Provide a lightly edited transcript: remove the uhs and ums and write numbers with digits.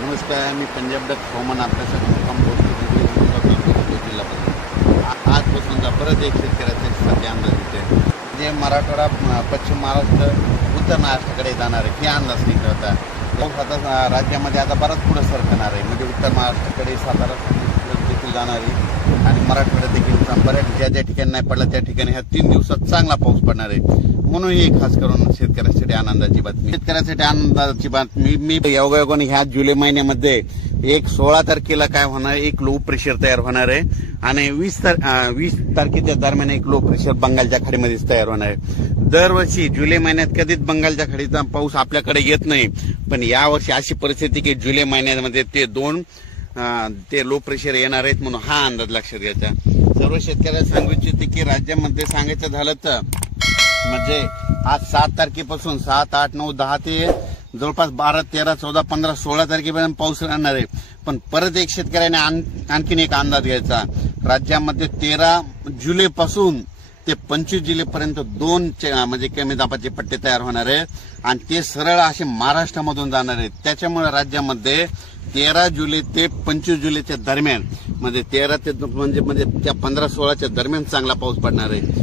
नमस्कार, मी पंजाब डक हवामान अभ्यासक कंपोस्ट जिल्हा परिषद. आजपासूनचा परत एक शेतकऱ्याचे सध्या अंदाज येते जे मराठवाडा, पश्चिम महाराष्ट्र, उत्तर महाराष्ट्राकडे जाणार आहे हे अंदाज निघत होता. पाऊस आता राज्यामध्ये आता बराच पुढे सरकणार आहे, म्हणजे उत्तर महाराष्ट्राकडे, सातारा देखील जाणार आहे आणि मराठवाड्यात देखील बऱ्याच ज्या ठिकाणी नाही पडला त्या ठिकाणी ह्या 3 दिवसात चांगला पाऊस पडणार आहे. म्हणून ही खास करून शेतकऱ्यासाठी आनंदाची बातमी. शेतकऱ्यासाठी आनंदाची बातमी मी योगायोगाने ह्या जुलै महिन्यामध्ये 16 तारखेला काय होणार, एक लो प्रेशर तयार होणार आहे आणि 20 तारखेच्या दरम्यान एक लो प्रेशर बंगालच्या खाडीमध्येच तयार होणार आहे. दरवर्षी जुलै महिन्यात कधीच बंगालच्या खाडीचा पाऊस आपल्याकडे येत नाही, पण यावर्षी अशी परिस्थिती की जुलै महिन्यामध्ये ते लो प्रेशर येणार आहेत, म्हणून हा अंदाज लक्षात घ्यायचा. सर्व शेतकऱ्याला सांगू इच्छिते की राज्यामध्ये सांगायचं झालं तर म्हणजे आज 7 तारखेपासून 7, 8, 9, 10 ते जवळपास 12, 13, 14, 15, 16 तारखेपर्यंत पाऊस राहणार आहे. पण परत एक शेतकऱ्याने आणखीन एक अंदाज घ्यायचा. राज्यामध्ये 13 जुलैपासून ते 25 जुलैपर्यंत 2 म्हणजे कमी दाबाचे पट्टे तयार होणार आहे आणि ते सरळ असे महाराष्ट्रामधून जाणार आहेत. त्याच्यामुळे राज्यामध्ये 13 जुलै ते 25 जुलैच्या दरम्यान म्हणजे 13 ते म्हणजे त्या 15-16च्या दरम्यान चांगला पाऊस पडणार आहे.